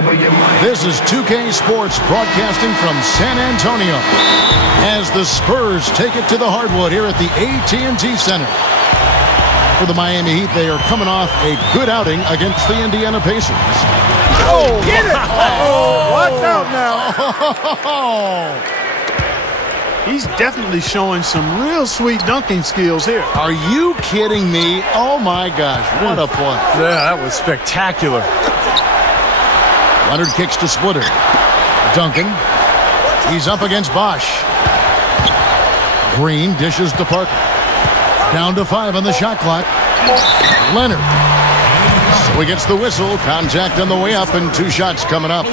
This is 2K Sports broadcasting from San Antonio as the Spurs take it to the hardwood here at the AT&T Center. For the Miami Heat, they are coming off a good outing against the Indiana Pacers. Oh, get it! Oh, watch out now. He's definitely showing some real sweet dunking skills here. Are you kidding me? Oh, my gosh. What a play. Yeah, that was spectacular. Leonard kicks to Splitter. Duncan. He's up against Bosch. Green dishes to Parker. Down to 5 on the shot clock. Leonard. So he gets the whistle. Contact on the way up and 2 shots coming up.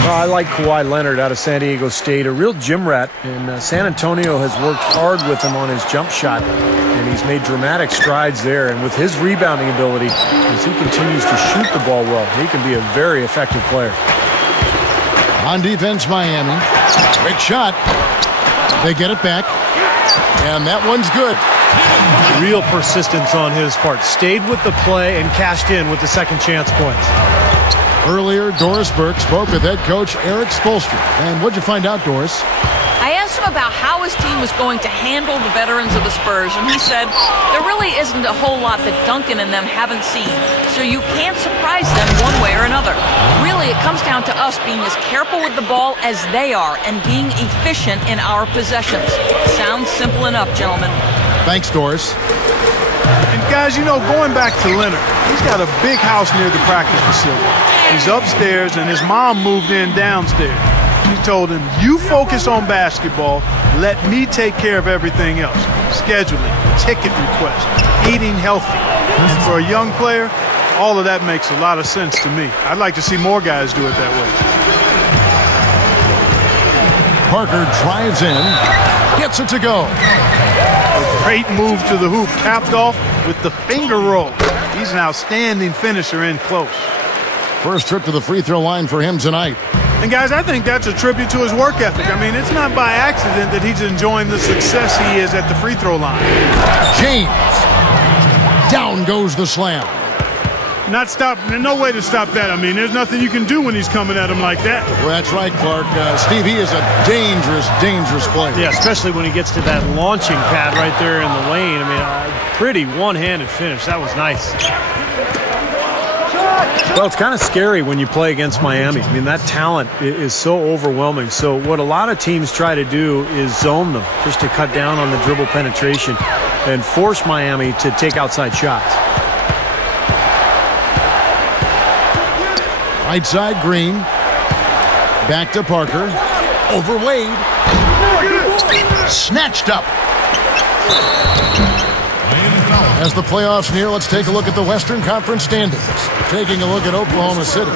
Well, I like Kawhi Leonard out of San Diego State, a real gym rat, and San Antonio has worked hard with him on his jump shot, and he's made dramatic strides there. And with his rebounding ability, as he continues to shoot the ball well, he can be a very effective player. On defense, Miami. Quick shot. They get it back, and that one's good. Real persistence on his part. Stayed with the play and cashed in with the second chance points. Earlier, Doris Burke spoke with head coach Eric Spoelstra. And what'd you find out, Doris? I asked him about how his team was going to handle the veterans of the Spurs, and he said there really isn't a whole lot that Duncan and them haven't seen, so you can't surprise them one way or another. Really, it comes down to us being as careful with the ball as they are and being efficient in our possessions. Sounds simple enough, gentlemen. Thanks, Doris. And guys, you know, going back to Leonard, he's got a big house near the practice facility. He's upstairs, and his mom moved in downstairs. She told him, you focus on basketball, let me take care of everything else. Scheduling, ticket requests, eating healthy. And for a young player, all of that makes a lot of sense to me. I'd like to see more guys do it that way. Parker drives in, gets it to go. A great move to the hoop, capped off with the finger roll. He's an outstanding finisher in close. First trip to the free throw line for him tonight. And guys, I think that's a tribute to his work ethic. I mean, it's not by accident that he's enjoying the success he is at the free throw line. James. Down goes the slam. No way to stop that. I mean, there's nothing you can do when he's coming at him like that. Well, that's right, Clark. Steve, he is a dangerous, dangerous player. Yeah, especially when he gets to that launching pad right there in the lane. I mean, pretty one-handed finish. That was nice. Well, it's kind of scary when you play against Miami. I mean, that talent is so overwhelming. So what a lot of teams try to do is zone them just to cut down on the dribble penetration and force Miami to take outside shots. Right side, Green. Back to Parker. Over Wade. Snatched up. As the playoffs near, let's take a look at the Western Conference standings. Taking a look at Oklahoma City.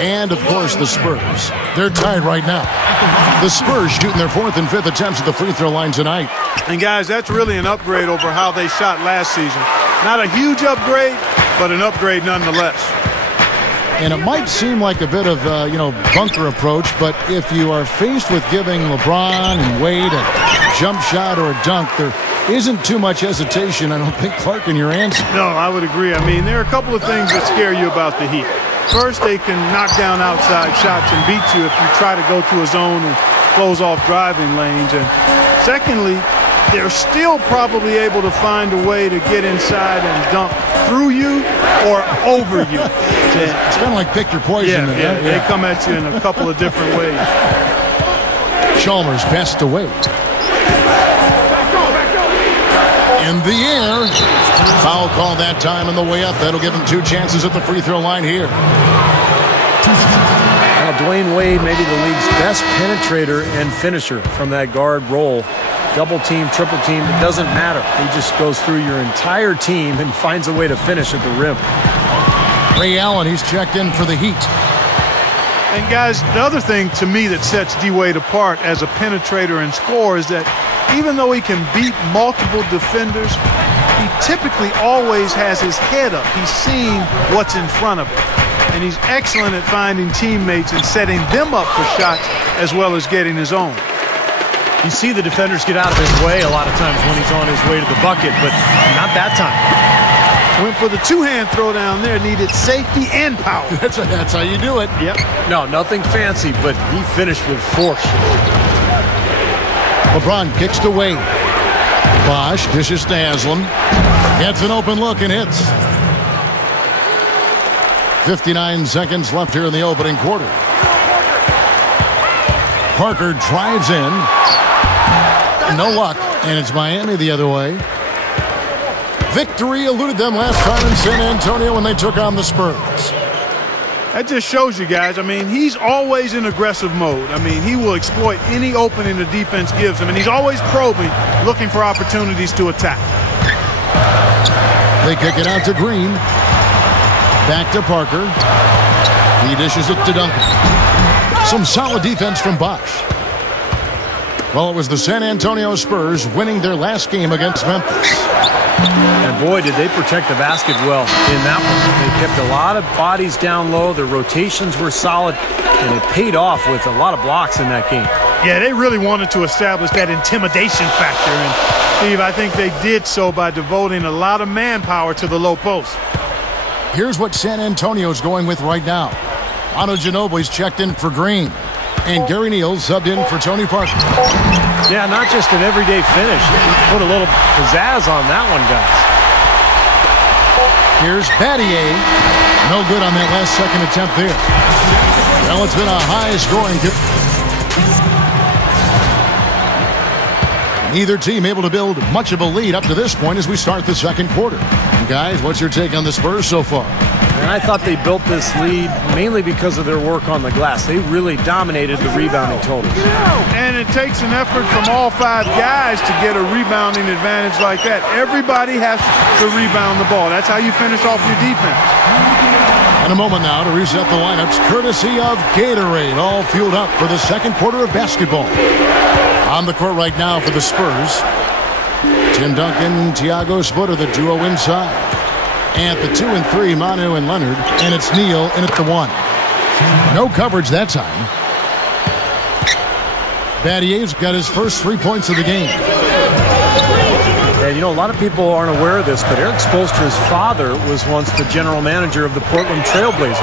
And, of course, the Spurs. They're tied right now. The Spurs shooting their 4th and 5th attempts at the free throw line tonight. And, guys, that's really an upgrade over how they shot last season. Not a huge upgrade, but an upgrade nonetheless. And it might seem like a bit of, bunker approach, but if you are faced with giving LeBron and Wade a jump shot or a dunk, there isn't too much hesitation, I don't think, Clark, in your answer. No, I would agree. I mean, there are a couple of things that scare you about the Heat. First, they can knock down outside shots and beat you if you try to go to a zone and close off driving lanes. And secondly, they're still probably able to find a way to get inside and dunk through you or over you. It's kind of like pick your poison. Yeah, they come at you in a couple of different ways. Chalmers best to Wade. In the air. Foul call that time on the way up. That'll give him 2 chances at the free throw line here. Now, Dwayne Wade, maybe the league's best penetrator and finisher from that guard role. Double team, triple team, it doesn't matter. He just goes through your entire team and finds a way to finish at the rim. Ray Allen, he's checked in for the Heat. And guys, the other thing to me that sets D-Wade apart as a penetrator and scorer is that even though he can beat multiple defenders, he typically always has his head up. He's seeing what's in front of him. And he's excellent at finding teammates and setting them up for shots as well as getting his own. You see the defenders get out of his way a lot of times when he's on his way to the bucket, but not that time. Went for the two-hand throw down there. Needed safety and power. That's how you do it. Yep. No, nothing fancy, but he finished with force. LeBron kicks to Wade. Bosch dishes to Haslam. Gets an open look and hits. 59 seconds left here in the opening quarter. Parker drives in. No luck, and it's Miami the other way. Victory eluded them last time in San Antonio when they took on the Spurs. That just shows you guys, I mean, he's always in aggressive mode. I mean, he will exploit any opening the defense gives him, and he's always probing, looking for opportunities to attack. They kick it out to Green. Back to Parker. He dishes it to Duncan. Some solid defense from Bosch. Well, it was the San Antonio Spurs winning their last game against Memphis. And boy, did they protect the basket well in that one. They kept a lot of bodies down low. Their rotations were solid, and it paid off with a lot of blocks in that game. Yeah, they really wanted to establish that intimidation factor. And, Steve, I think they did so by devoting a lot of manpower to the low post. Here's what San Antonio's going with right now. Manu Ginobili's checked in for Green. And Gary Neal subbed in for Tony Parker. Yeah, not just an everyday finish. He put a little pizzazz on that one, guys. Here's Battier. No good on that last second attempt there. Well, it's been a high-scoring game. Neither team able to build much of a lead up to this point as we start the second quarter. And guys, what's your take on the Spurs so far? And I thought they built this lead mainly because of their work on the glass. They really dominated the rebounding totals. And it takes an effort from all five guys to get a rebounding advantage like that. Everybody has to rebound the ball. That's how you finish off your defense. In a moment now to reset the lineups, courtesy of Gatorade, all fueled up for the second quarter of basketball. On the court right now for the Spurs, Tim Duncan, Thiago Splitter, the duo inside. And at the 2 and 3, Manu and Leonard, and it's Neal in at the 1. No coverage that time. Battier's got his first 3 points of the game. And, you know, a lot of people aren't aware of this, but Eric Spoelstra's father was once the general manager of the Portland Trail Blazers.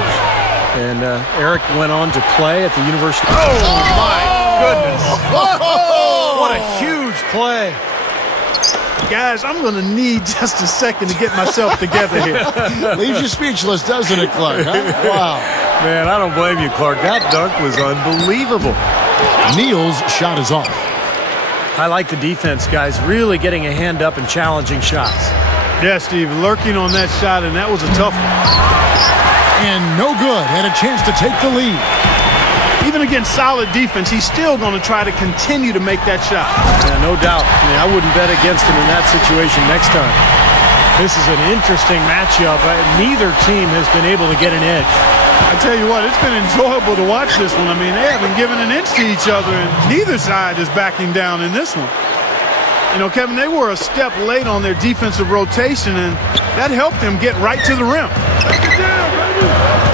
And Eric went on to play at the University. Oh, my goodness. What a huge play. Guys, I'm going to need just a second to get myself together here. Leaves you speechless, doesn't it, Clark? Huh? Wow. Man, I don't blame you, Clark. That dunk was unbelievable. Neal's shot is off. I like the defense, guys, really getting a hand up and challenging shots. Yeah, Steve, lurking on that shot, and that was a tough one. And no good. Had a chance to take the lead. Even against solid defense, he's still going to try to continue to make that shot. Yeah, no doubt. I mean, I wouldn't bet against him in that situation next time. This is an interesting matchup. Neither team has been able to get an edge. I tell you what, it's been enjoyable to watch this one. I mean, they haven't given an inch to each other, and neither side is backing down in this one. You know, Kevin, they were a step late on their defensive rotation, and that helped them get right to the rim.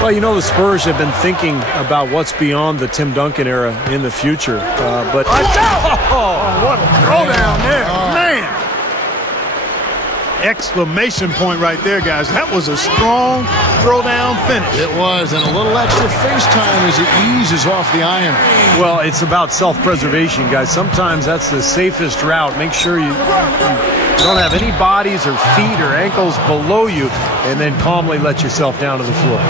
Well, you know, the Spurs have been thinking about what's beyond the Tim Duncan era in the future. But watch out! Oh, what a throwdown there. Man! Exclamation point right there, guys. That was a strong throwdown finish. It was, and a little extra face time as it eases off the iron. Well, it's about self-preservation, guys. Sometimes that's the safest route. Make sure you don't have any bodies or feet or ankles below you, and then calmly let yourself down to the floor.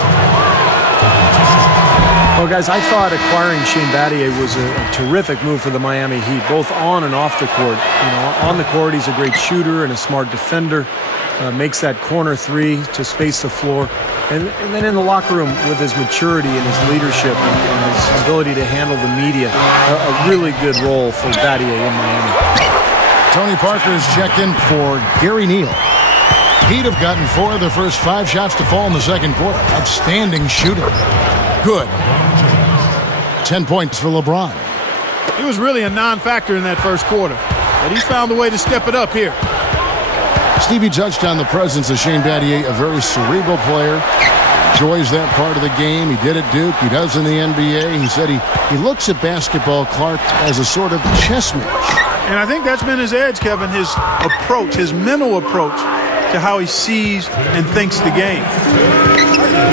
Well, guys, I thought acquiring Shane Battier was a terrific move for the Miami Heat, both on and off the court. You know, on the court, he's a great shooter and a smart defender. Makes that corner three to space the floor. And then in the locker room with his maturity and his leadership and his ability to handle the media, a really good role for Battier in Miami. Tony Parker's checked in for Gary Neal. He'd have gotten 4 of their first 5 shots to fall in the second quarter. Outstanding shooting. Good. 10 points for LeBron. He was really a non-factor in that first quarter, but he's found a way to step it up here. Stevie touched on the presence of Shane Battier, a very cerebral player. Enjoys that part of the game. He did at Duke. He does in the NBA. He said he looks at basketball, Clark, as a sort of chess match. And I think that's been his edge, Kevin, his approach, his mental approach to to how he sees and thinks the game.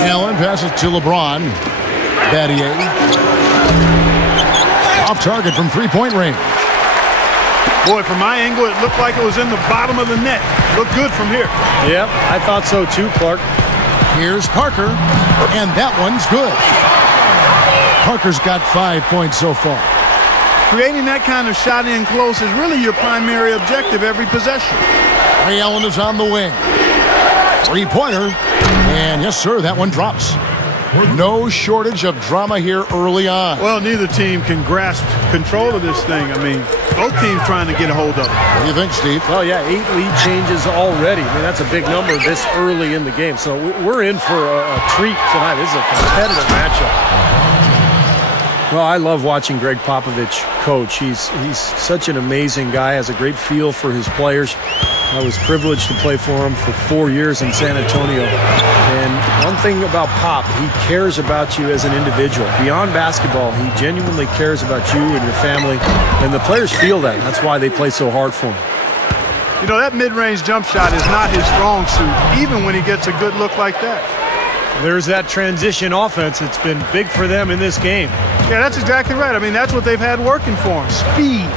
Allen passes to LeBron. Battier. Off target from three-point range. Boy, from my angle, it looked like it was in the bottom of the net. Looked good from here. Yep, I thought so too, Clark. Here's Parker, and that one's good. Parker's got 5 points so far. Creating that kind of shot in close is really your primary objective every possession. Ray Allen is on the wing. Three-pointer, and yes, sir, that one drops. No shortage of drama here early on. Well, neither team can grasp control of this thing. I mean, both teams trying to get a hold of it. What do you think, Steve? Well, yeah, 8 lead changes already. I mean, that's a big number this early in the game. So we're in for a treat tonight. This is a competitive matchup. Well, I love watching Greg Popovich coach. He's such an amazing guy, has a great feel for his players. I was privileged to play for him for 4 years in San Antonio. And one thing about Pop, he cares about you as an individual. Beyond basketball, he genuinely cares about you and your family. And the players feel that. That's why they play so hard for him. You know, that mid-range jump shot is not his strong suit, even when he gets a good look like that. There's that transition offense. It's been big for them in this game. Yeah, that's exactly right. I mean, that's what they've had working for them. Speed.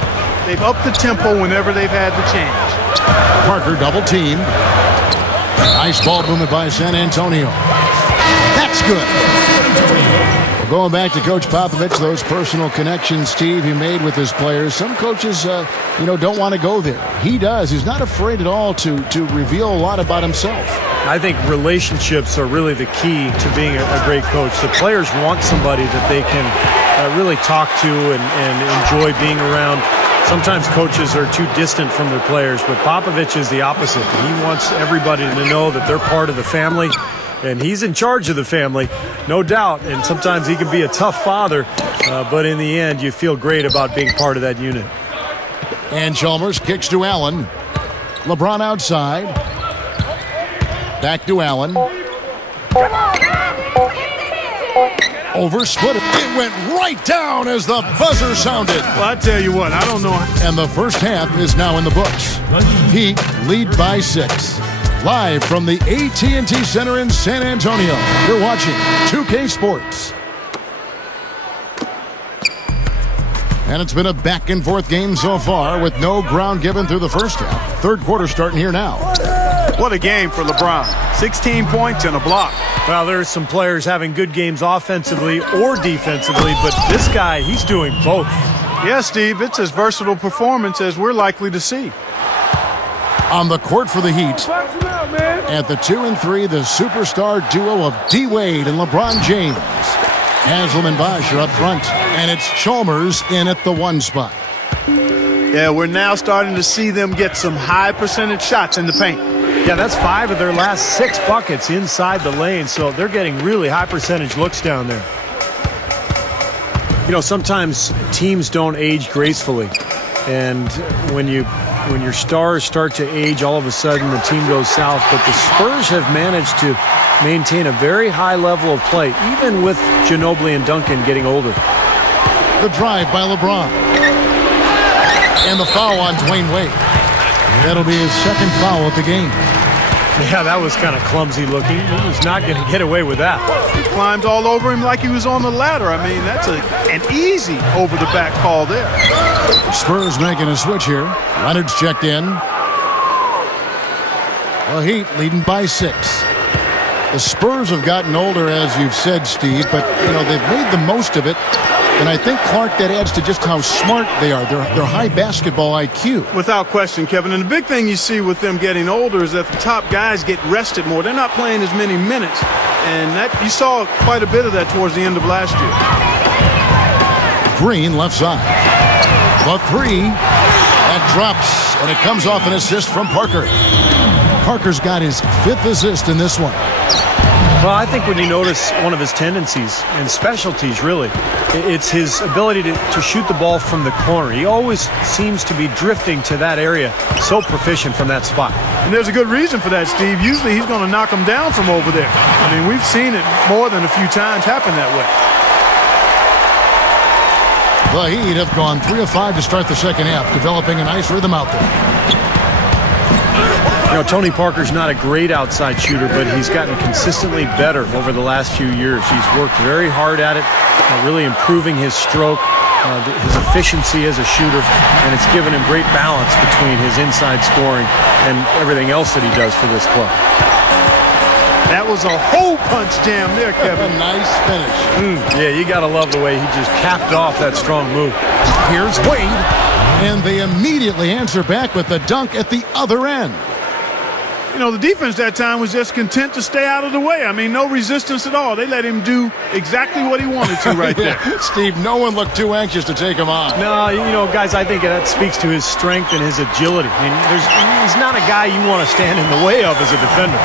They've upped the tempo whenever they've had the chance. Parker double teamed. Nice ball movement by San Antonio. That's good. Well, going back to Coach Popovich, those personal connections, Steve, he made with his players. Some coaches, don't want to go there. He does. He's not afraid at all to reveal a lot about himself. I think relationships are really the key to being a great coach. The players want somebody that they can really talk to and enjoy being around. Sometimes coaches are too distant from their players, but Popovich is the opposite. He wants everybody to know that they're part of the family, and he's in charge of the family, no doubt. And sometimes he can be a tough father, but in the end, you feel great about being part of that unit. And Chalmers kicks to Allen. LeBron outside. Back to Allen. Over split. It went right down as the buzzer sounded. Well, I tell you what, I don't know. And the first half is now in the books. Heat lead by 6. Live from the AT&T Center in San Antonio, you're watching 2K Sports. And it's been a back-and-forth game so far with no ground given through the first half. Third quarter starting here now. What a game for LeBron. 16 points and a block. Well, there's some players having good games offensively or defensively, but this guy, he's doing both. Yeah, Steve, it's as versatile performance as we're likely to see. On the court for the Heat, at the 2 and 3, the superstar duo of D. Wade and LeBron James. Haslam and Bosh are up front, and it's Chalmers in at the 1 spot. Yeah, we're now starting to see them get some high percentage shots in the paint. Yeah, that's 5 of their last 6 buckets inside the lane, so they're getting really high percentage looks down there. You know, sometimes teams don't age gracefully, and when your stars start to age, all of a sudden the team goes south. But the Spurs have managed to maintain a very high level of play, even with Ginobili and Duncan getting older. The drive by LeBron. And the foul on Dwayne Wade. That'll be his second foul of the game. Yeah, that was kind of clumsy looking. He was not going to get away with that. He climbed all over him like he was on the ladder. I mean, that's an easy over-the-back call there. Spurs making a switch here. Leonard's checked in. The Heat leading by 6. The Spurs have gotten older, as you've said, Steve, but, they've made the most of it. And I think, Clark, that adds to just how smart they are. Their high basketball IQ. Without question, Kevin. And the big thing you see with them getting older is that the top guys get rested more. They're not playing as many minutes. And that you saw quite a bit of that towards the end of last year. Green left side. The 3. That drops, and it comes off an assist from Parker. Parker's got his 5th assist in this one. Well, I think when you notice one of his tendencies and specialties, really, it's his ability to shoot the ball from the corner. He always seems to be drifting to that area, so proficient from that spot. And there's a good reason for that, Steve. Usually he's going to knock him down from over there. I mean, we've seen it more than a few times happen that way. The Heat have gone 3 of 5 to start the second half, developing a nice rhythm out there. You know, Tony Parker's not a great outside shooter, but he's gotten consistently better over the last few years. He's worked very hard at it, really improving his stroke, his efficiency as a shooter, and it's given him great balance between his inside scoring and everything else that he does for this club. That was a hole punch jam there, Kevin. Nice finish. Yeah, you got to love the way he just capped off that strong move. Here's Wade, and they immediately answer back with the dunk at the other end. You know, the defense that time was just content to stay out of the way. I mean, no resistance at all. They let him do exactly what he wanted to right there. Steve, no one looked too anxious to take him on. No, you know, guys, I think that speaks to his strength and his agility. I mean, he's not a guy you want to stand in the way of as a defender.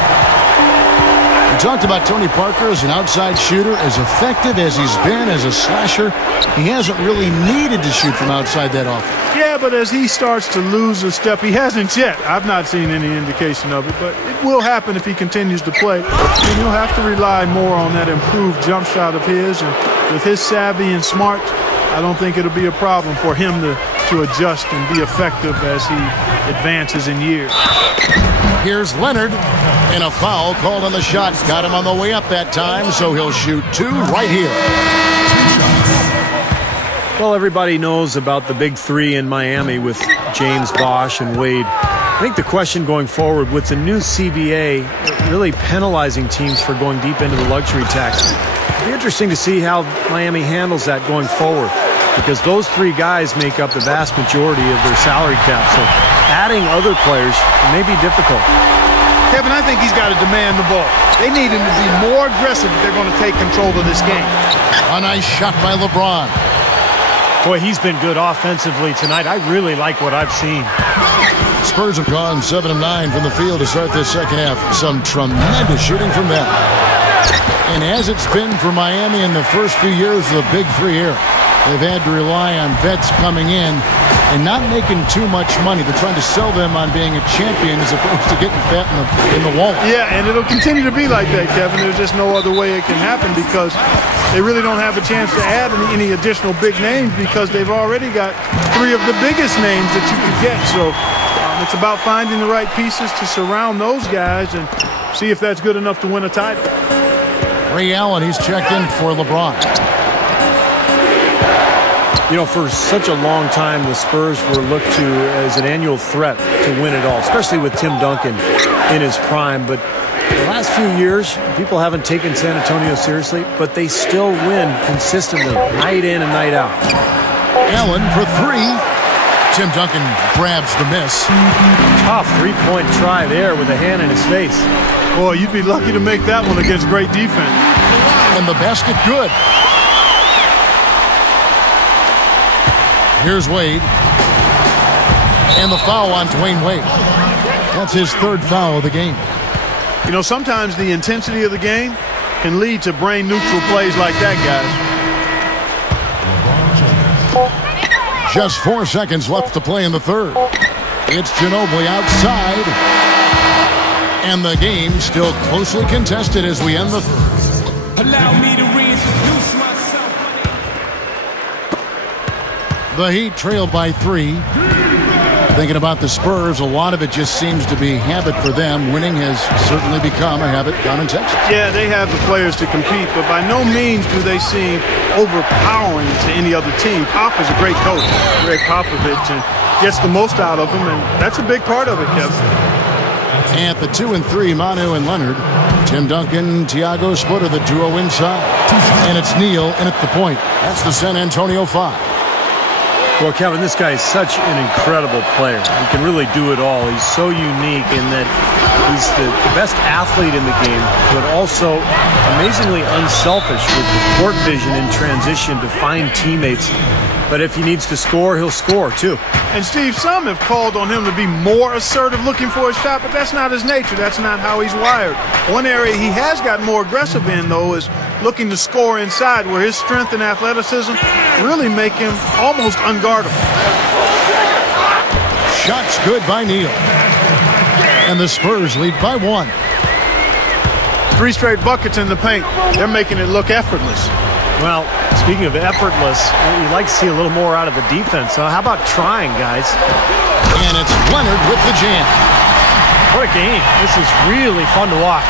We talked about Tony Parker as an outside shooter, as effective as he's been as a slasher. He hasn't really needed to shoot from outside that often. Yeah, but as he starts to lose a step, he hasn't yet. I've not seen any indication of it, but it will happen if he continues to play. And he'll have to rely more on that improved jump shot of his. And with his savvy and smart, I don't think it'll be a problem for him to adjust and be effective as he advances in years. Here's Leonard, and a foul called on the shot. Got him on the way up that time, so he'll shoot two right here. Well, everybody knows about the big three in Miami with James, Bosh, and Wade. I think the question going forward with the new CBA really penalizing teams for going deep into the luxury tax, it'll be interesting to see how Miami handles that going forward, because those three guys make up the vast majority of their salary cap. So adding other players may be difficult. Kevin, I think he's got to demand the ball. They need him to be more aggressive if they're going to take control of this game. A nice shot by LeBron. Boy, he's been good offensively tonight. I really like what I've seen. Spurs have gone 7 of 9 from the field to start this second half. Some tremendous shooting from them. And as it's been for Miami in the first few years of the big three here, they've had to rely on vets coming in and not making too much money. They're trying to sell them on being a champion as opposed to getting fat in the wallet. Yeah, and it'll continue to be like that, Kevin. There's just no other way it can happen because they really don't have a chance to add any additional big names because they've already got three of the biggest names that you could get. So it's about finding the right pieces to surround those guys and see if that's good enough to win a title. Ray Allen, he's checked in for LeBron. You know, for such a long time, the Spurs were looked to as an annual threat to win it all, especially with Tim Duncan in his prime. But the last few years, people haven't taken San Antonio seriously, but they still win consistently, night in and night out. Allen for three. Tim Duncan grabs the miss. Tough three-point try there with a hand in his face. Boy, you'd be lucky to make that one against great defense. And the basket good. Here's Wade. And the foul on Dwayne Wade. That's his third foul of the game. You know, sometimes the intensity of the game can lead to brain-neutral plays like that, guys. Just 4 seconds left to play in the third. It's Ginobili outside. And the game still closely contested as we end the third. Allow me to reintroduce myself. The Heat trail by 3. Thinking about the Spurs, a lot of it just seems to be habit for them. Winning has certainly become a habit down in Texas. Yeah, they have the players to compete, but by no means do they seem overpowering to any other team. Pop is a great coach, Greg Popovich, and gets the most out of them, and that's a big part of it, Kevin. At the 2 and 3, Manu and Leonard. Tim Duncan, Thiago Splitter, the duo inside. And it's Neal in at the point. That's the San Antonio 5. Well, Kevin, this guy is such an incredible player. He can really do it all. He's so unique in that he's the best athlete in the game, but also amazingly unselfish with the court vision in transition to find teammates. But if he needs to score, he'll score, too. And, Steve, some have called on him to be more assertive looking for a shot, but that's not his nature. That's not how he's wired. One area he has got more aggressive in, though, is looking to score inside, where his strength and athleticism really make him almost unguardable. Shots good by Neal. And the Spurs lead by 1. 3 straight buckets in the paint. They're making it look effortless. Well, speaking of effortless, you'd like to see a little more out of the defense. So how about trying, guys? And it's Leonard with the jam. What a game. This is really fun to watch.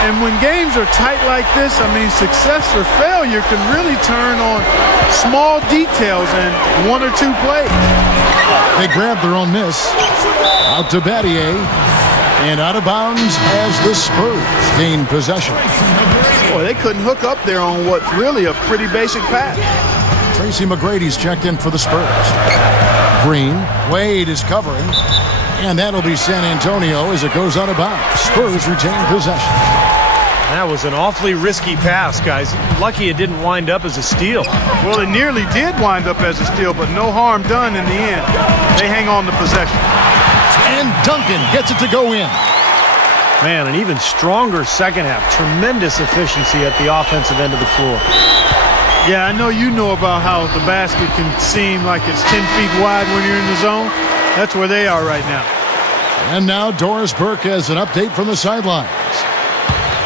And when games are tight like this, I mean, success or failure can really turn on small details and one or two plays. They grab their own miss. Out to Battier. And out of bounds as the Spurs gain possession. Boy, they couldn't hook up there on what's really a pretty basic pass. Tracy McGrady's checked in for the Spurs. Green. Wade is covering. And that'll be San Antonio as it goes out of bounds. Spurs retain possession. That was an awfully risky pass, guys. Lucky it didn't wind up as a steal. Well, it nearly did wind up as a steal, but no harm done in the end. They hang on to possession. And Duncan gets it to go in. Man, an even stronger second half. Tremendous efficiency at the offensive end of the floor. Yeah, I know you know about how the basket can seem like it's 10 feet wide when you're in the zone. That's where they are right now. And now Doris Burke has an update from the sidelines.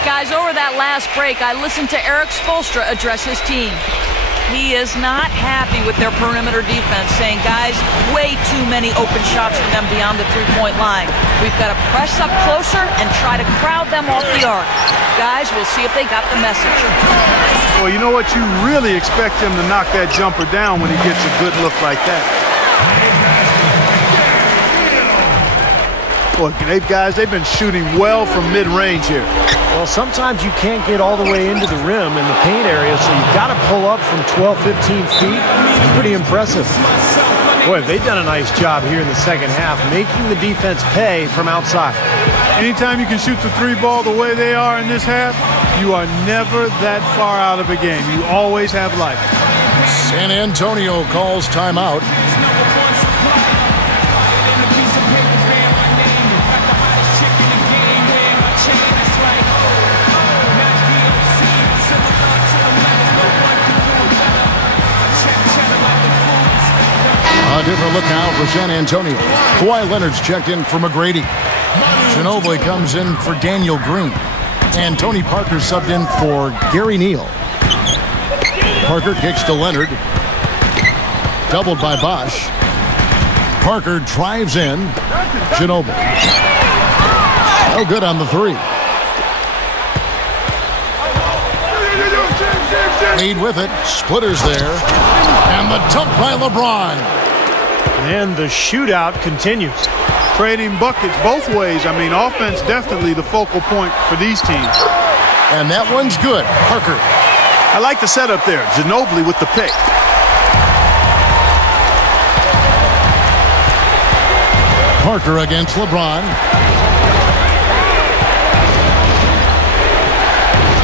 Guys, over that last break, I listened to Eric Spoelstra address his team. He is not happy with their perimeter defense, saying, guys, way too many open shots for them beyond the three-point line. We've got to press up closer and try to crowd them off the arc. Guys, we'll see if they got the message. Well, you know what? You really expect him to knock that jumper down when he gets a good look like that. Boy, they've been shooting well from mid-range here. Well, sometimes you can't get all the way into the rim in the paint area, so you've got to pull up from 12, 15 feet. It's pretty impressive. Boy, they've done a nice job here in the second half, making the defense pay from outside. Anytime you can shoot the three ball the way they are in this half, you are never that far out of a game. You always have life. San Antonio calls timeout. A different look now for San Antonio. Kawhi Leonard's checked in for McGrady. Ginobili comes in for Daniel Green. And Tony Parker subbed in for Gary Neal. Parker kicks to Leonard. Doubled by Bosch. Parker drives in. Ginobili. No good on the three. Lead with it. Splitters there. And the dunk by LeBron. And the shootout continues. Trading buckets both ways. I mean, offense definitely the focal point for these teams. And that one's good. Parker. I like the setup there. Ginobili with the pick. Parker against LeBron.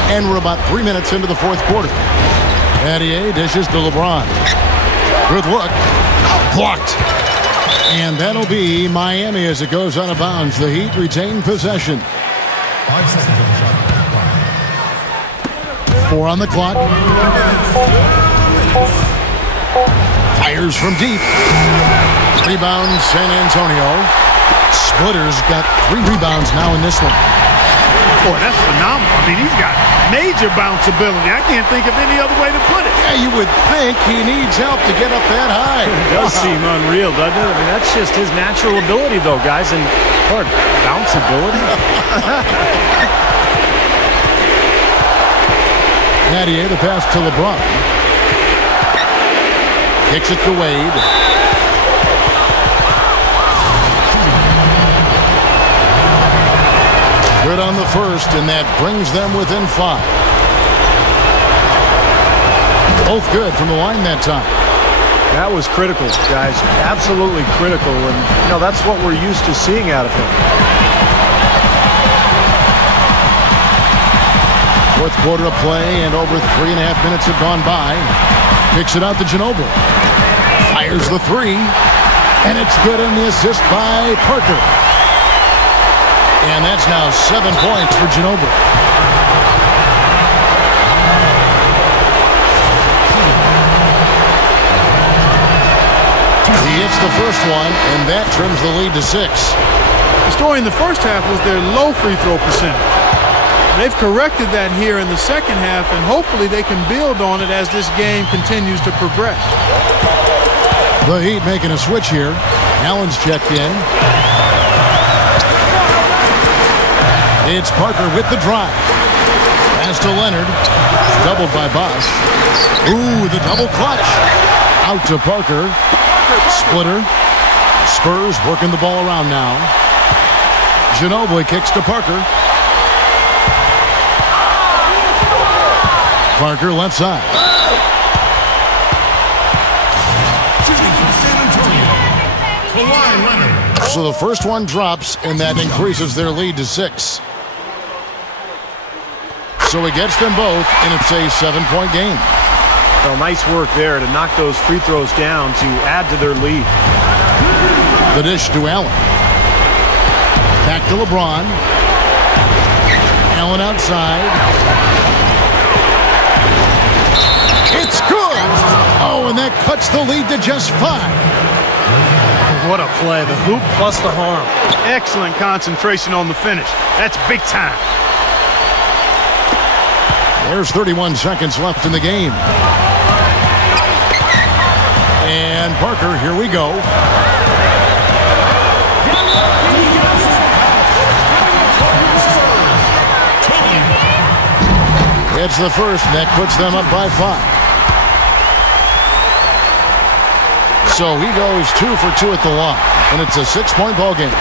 And we're about 3 minutes into the fourth quarter. Battier dishes to LeBron. Good look. Blocked. And that'll be Miami as it goes out of bounds. The Heat retain possession. 5 seconds on the shot. 4 on the clock. Fires from deep. Rebound San Antonio. Splitters got 3 rebounds now in this one. Boy, that's phenomenal. I mean, he's got major bounce ability. I can't think of any other way to put it. Yeah, you would think he needs help to get up that high. It does seem unreal, doesn't it? I mean, that's just his natural ability, though, guys. And, Lord, bounce ability? Battier, the pass to LeBron. Kicks it to Wade. Good on the first, and that brings them within 5. Both good from the line that time. That was critical, guys. Absolutely critical. And, you know, that's what we're used to seeing out of him. Fourth quarter of play, and over 3.5 minutes have gone by. Kicks it out to Ginobili. Fires the three, and it's good on the assist by Parker. And that's now 7 points for Ginobili. He hits the first one, and that trims the lead to 6. The story in the first half was their low free throw percentage. They've corrected that here in the second half, and hopefully they can build on it as this game continues to progress. The Heat making a switch here. Allen's checked in. It's Parker with the drive. Pass to Leonard. Doubled by Bosch. Ooh, the double clutch. Out to Parker. Splitter. Spurs working the ball around now. Ginobili kicks to Parker. Parker left side. So the first one drops, and that increases their lead to 6. So he gets them both, and it's a 7-point game. Well, nice work there to knock those free throws down to add to their lead. The dish to Allen. Back to LeBron. Allen outside. It's good! Oh, and that cuts the lead to just 5. What a play. The hoop plus the harm. Excellent concentration on the finish. That's big time. There's 31 seconds left in the game. And Parker, here we go. It's the first, and that puts them up by 5. So he goes 2 for 2 at the line, and it's a 6-point ball game.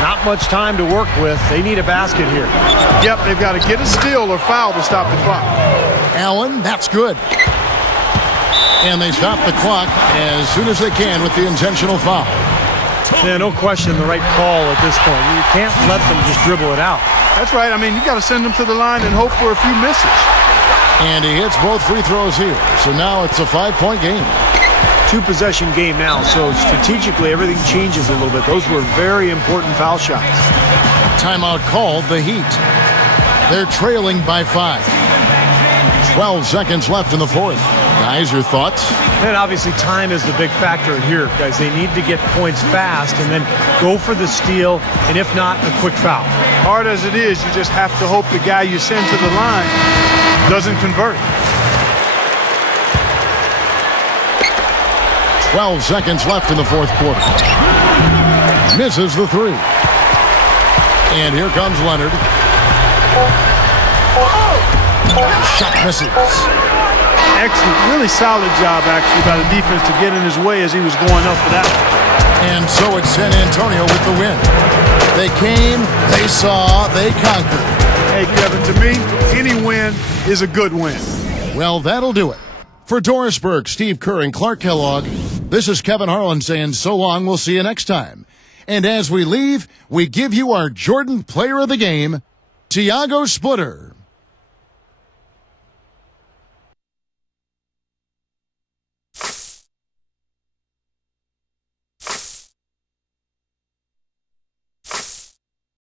Not much time to work with. They need a basket here. Yep, they've got to get a steal or foul to stop the clock. Allen, that's good. And they stop the clock as soon as they can with the intentional foul. Yeah, no question the right call at this point. You can't let them just dribble it out. That's right. I mean, you've got to send them to the line and hope for a few misses. And he hits both free throws here. So now it's a 5-point game. 2-possession game now, so strategically everything changes a little bit. Those were very important foul shots. Timeout called, the Heat. They're trailing by 5. 12 seconds left in the fourth. Guys, your thoughts? And obviously time is the big factor here, guys. They need to get points fast and then go for the steal, and if not, a quick foul. Hard as it is, you just have to hope the guy you send to the line doesn't convert. 12 seconds left in the fourth quarter. Misses the 3. And here comes Leonard. Shot misses. Excellent. Really solid job, actually, by the defense to get in his way as he was going up for that one. And so it's San Antonio with the win. They came, they saw, they conquered. Hey, Kevin, to me, any win is a good win. Well, that'll do it. For Doris Burke, Steve Kerr, and Clark Kellogg, this is Kevin Harlan saying so long. We'll see you next time. And as we leave, we give you our Jordan Player of the Game, Tiago Splitter.